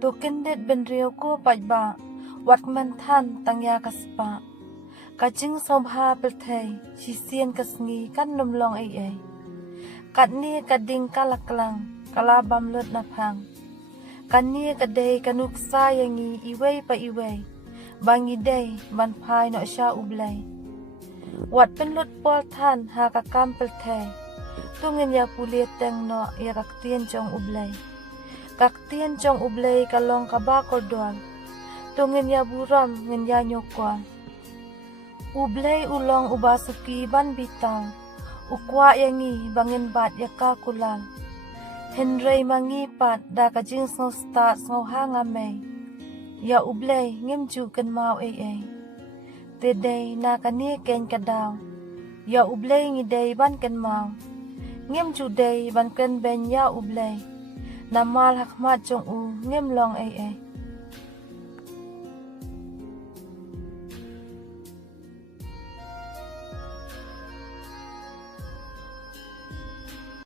Token det ben rio ko paj ba, wat man than tang ya kaspa. Kajing sobha pelthei, sisien kasngi kan numlong ai. Kat ni kading kalaklang, kalabam lut napang. Kan ni kadei kanuk sa yangi iwei pa iwei, bangi day ban pai no sya ublay. Wat pen lut pol than ha kakam pelthei, tungin ya puliet teng no ya kaktien chong ublay. Kaktien chong ublay kalong kabakol doal, tungin ya buram ngin ya nyokwal. Ublay ulong ubasuki ban bitang, ukwa yangi bangin bat ya kakulal. Henry mangipat da kajing snow start snow hangamay. Ya ublay ngim ju kan mau ay. Today na kani ken kadaw. Ya ublay ngiday ban kan mau. Ngim ju day ban kan ben ya ublay. Namal hakmat jong u ngim long ay.